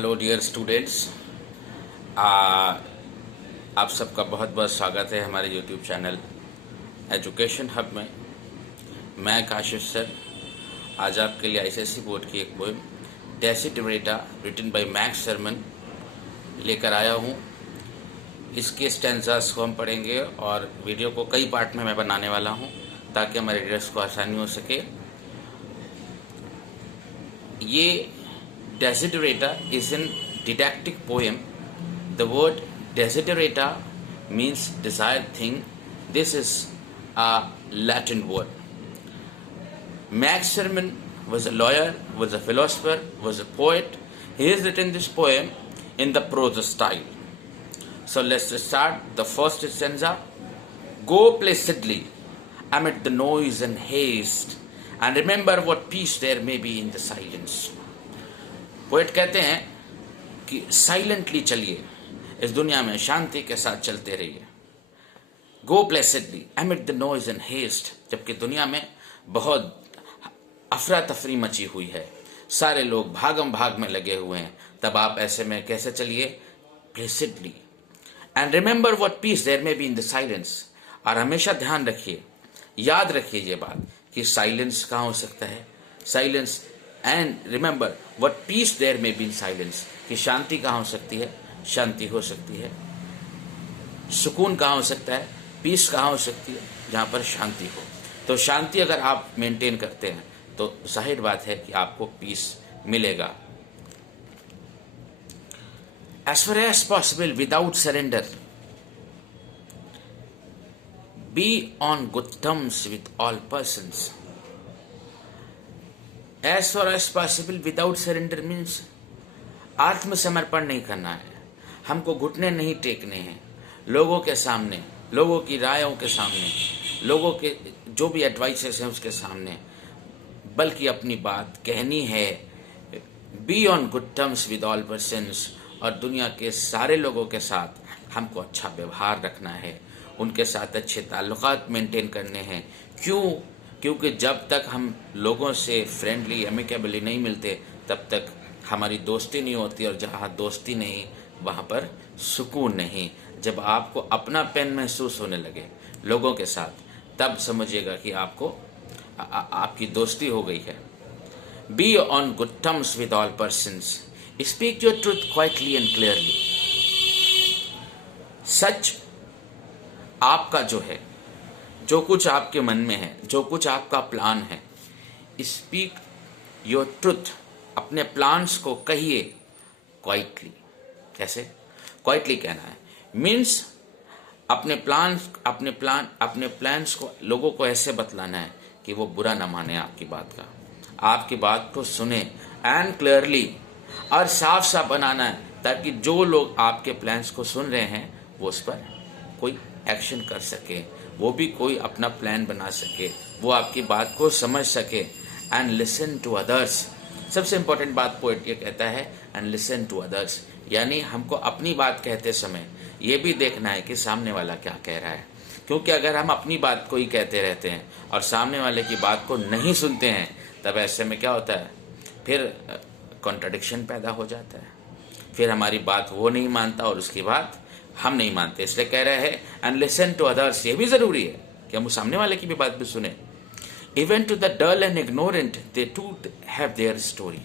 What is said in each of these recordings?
Hello dear students, आप सबका बहुत बहुत स्वागत है हमारे यूट्यूब चैनल एजुकेशन हब में। मैं काशिश सर आज आपके लिए आईसीएसई बोर्ड की एक poem Desiderata written by Max Ehrmann लेकर आया हूँ। इसके स्टैंजास को हम पढ़ेंगे और वीडियो को कई पार्ट में मैं बनाने वाला हूँ ताकि हमारे रीडर्स को आसानी हो सके। ये Desiderata is a didactic poem. The word desiderata means desired thing. This is a Latin word. Max Sherman was a lawyer, was a philosopher, was a poet. He has written this poem in the prose style. So let's start. The first stanza. Go placidly amid the noise and haste, and remember what peace there may be in the silence. Poet कहते हैं कि silently चलिए, इस दुनिया में शांति के साथ चलते रहिए। Go placidly amid the noise and haste, जबकि दुनिया में बहुत अफरा तफरी मची हुई है, सारे लोग भागम भाग में लगे हुए हैं, तब आप ऐसे में कैसे चलिए? Placidly. And remember what peace there may be in the silence, और हमेशा ध्यान रखिए, याद रखिए ये बात कि साइलेंस कहाँ हो सकता है। Silence and remember what peace there may be in silence, कि शांति कहाँ हो सकती है? शांति हो सकती है। सुकून कहाँ हो सकता है? पीस कहाँ हो सकती है? जहाँ पर शांति हो। तो शांति अगर आप मेंटेन करते हैं तो जाहिर बात है कि आपको पीस मिलेगा। As far as possible without surrender, be on good terms with all persons. As far as possible without surrender means आत्मसमर्पण नहीं करना है, हमको घुटने नहीं टेकने हैं लोगों के सामने, लोगों की रायों के सामने, लोगों के जो भी एडवाइसेस हैं उसके सामने, बल्कि अपनी बात कहनी है। Be on good terms with all persons, और दुनिया के सारे लोगों के साथ हमको अच्छा व्यवहार रखना है, उनके साथ अच्छे ताल्लुकात मेंटेन करने हैं। क्यों? क्योंकि जब तक हम लोगों से फ्रेंडली एमिकेबली नहीं मिलते तब तक हमारी दोस्ती नहीं होती, और जहाँ दोस्ती नहीं वहाँ पर सुकून नहीं। जब आपको अपना पेन महसूस होने लगे लोगों के साथ, तब समझिएगा कि आपको आपकी दोस्ती हो गई है। Be on good terms with all persons, speak your truth quietly and clearly. सच आपका जो है, जो कुछ आपके मन में है, जो कुछ आपका प्लान है, स्पीक योर ट्रुथ, अपने प्लान्स को कहिए क्वाइटली। कैसे क्वाइटली कहना है? मीन्स अपने प्लान्स को लोगों को ऐसे बतलाना है कि वो बुरा ना माने आपकी बात का, आपकी बात को सुने एंड क्लियरली, और साफ साफ बनाना है ताकि जो लोग आपके प्लान्स को सुन रहे हैं वो उस पर कोई एक्शन कर सके, वो भी कोई अपना प्लान बना सके, वो आपकी बात को समझ सके। एंड लिसन टू अदर्स, सबसे इंपॉर्टेंट बात पोएट ये कहता है, एंड लिसन टू अदर्स, यानी हमको अपनी बात कहते समय ये भी देखना है कि सामने वाला क्या कह रहा है। क्योंकि अगर हम अपनी बात को ही कहते रहते हैं और सामने वाले की बात को नहीं सुनते हैं, तब ऐसे में क्या होता है? फिर कॉन्ट्रडिक्शन पैदा हो जाता है, फिर हमारी बात वो नहीं मानता और उसकी बात हम नहीं मानते। इसलिए कह रहे हैं एंड लिसन टू अदर्स, ये भी जरूरी है कि हम सामने वाले की भी बात भी सुने। Even to the dull and ignorant they too have their story.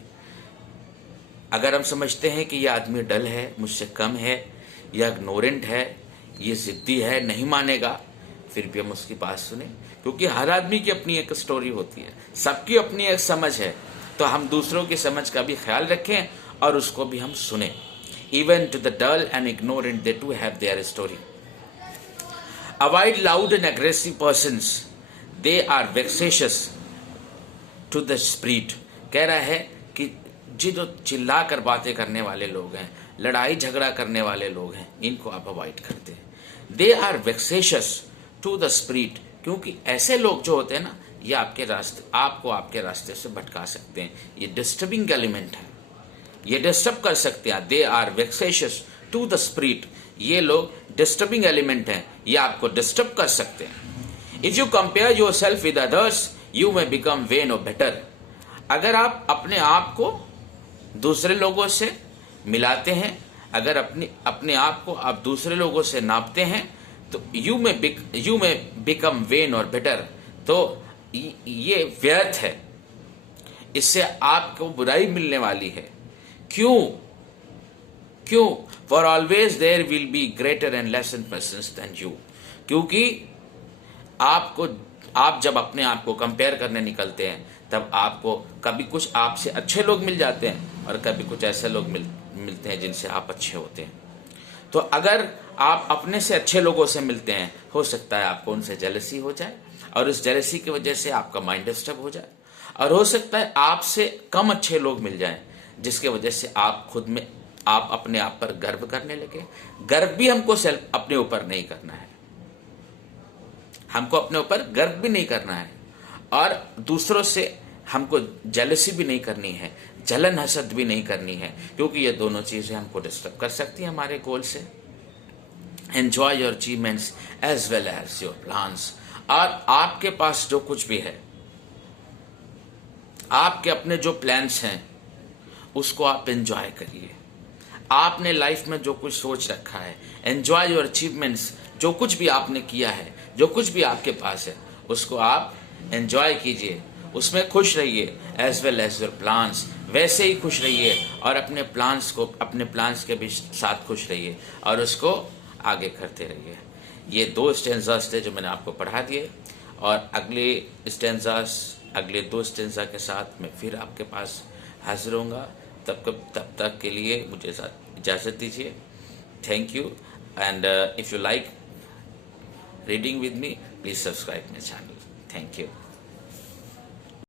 अगर हम समझते हैं कि यह आदमी डल है, मुझसे कम है, या इग्नोरेंट है, ये जिद्दी है, नहीं मानेगा, फिर भी हम उसकी बात सुने, क्योंकि हर आदमी की अपनी एक स्टोरी होती है, सबकी अपनी एक समझ है। तो हम दूसरों की समझ का भी ख्याल रखें और उसको भी हम सुने। Even to the dull and ignorant, they too have their story. Avoid loud and aggressive persons. They are vexatious to the spirit. कह रहा है कि जो चिल्ला कर बातें करने वाले लोग हैं, लड़ाई झगड़ा करने वाले लोग हैं, इनको आप अवॉइड करते हैं। They are vexatious to the spirit, क्योंकि ऐसे लोग जो होते हैं ना, ये आपको आपके रास्ते से भटका सकते हैं। ये डिस्टर्बिंग एलिमेंट है, ये डिस्टर्ब कर सकते हैं। They are vexatious to the spirit, ये लोग डिस्टर्बिंग एलिमेंट हैं, ये आपको डिस्टर्ब कर सकते हैं। If you compare your self with others you may become when और बेटर। अगर आप अपने आप को दूसरे लोगों से मिलाते हैं, अगर अपने आप को आप दूसरे लोगों से नापते हैं, तो यू में बिकम वेन और बेटर, तो ये व्यर्थ है, इससे आपको बुराई मिलने वाली है। क्यों? For always there will be greater and lesser persons than you. क्योंकि आप जब अपने आप को कंपेयर करने निकलते हैं, तब आपको कभी कुछ आपसे अच्छे लोग मिल जाते हैं और कभी कुछ ऐसे लोग मिलते हैं जिनसे आप अच्छे होते हैं। तो अगर आप अपने से अच्छे लोगों से मिलते हैं, हो सकता है आपको उनसे जेलसी हो जाए और उस जेलसी की वजह से आपका माइंड डिस्टर्ब हो जाए, और हो सकता है आपसे कम अच्छे लोग मिल जाएं जिसके वजह से आप अपने आप पर गर्व करने लगे। गर्व भी हमको अपने ऊपर नहीं करना है, हमको अपने ऊपर गर्व भी नहीं करना है, और दूसरों से हमको जेलसी भी नहीं करनी है, जलन हसद भी नहीं करनी है, क्योंकि ये दोनों चीजें हमको डिस्टर्ब कर सकती हैं हमारे गोल से। Enjoy your achievements as well as your plans. और आपके पास जो कुछ भी है, आपके अपने जो प्लान्स हैं, उसको आप एंजॉय करिए। आपने लाइफ में जो कुछ सोच रखा है, एंजॉय योर अचीवमेंट्स। जो कुछ भी आपने किया है, जो कुछ भी आपके पास है, उसको आप एंजॉय कीजिए, उसमें खुश रहिए। As well as your plans, वैसे ही खुश रहिए, और अपने प्लान्स के भी साथ खुश रहिए और उसको आगे करते रहिए। ये 2 स्टेंजास थे जो मैंने आपको पढ़ा दिए, और अगले 2 स्टेंजा के साथ मैं फिर आपके पास हाजिर होऊंगा। तब तक के लिए मुझे इजाज़त दीजिए। Thank you, and if you like reading with me, please subscribe my channel. Thank you.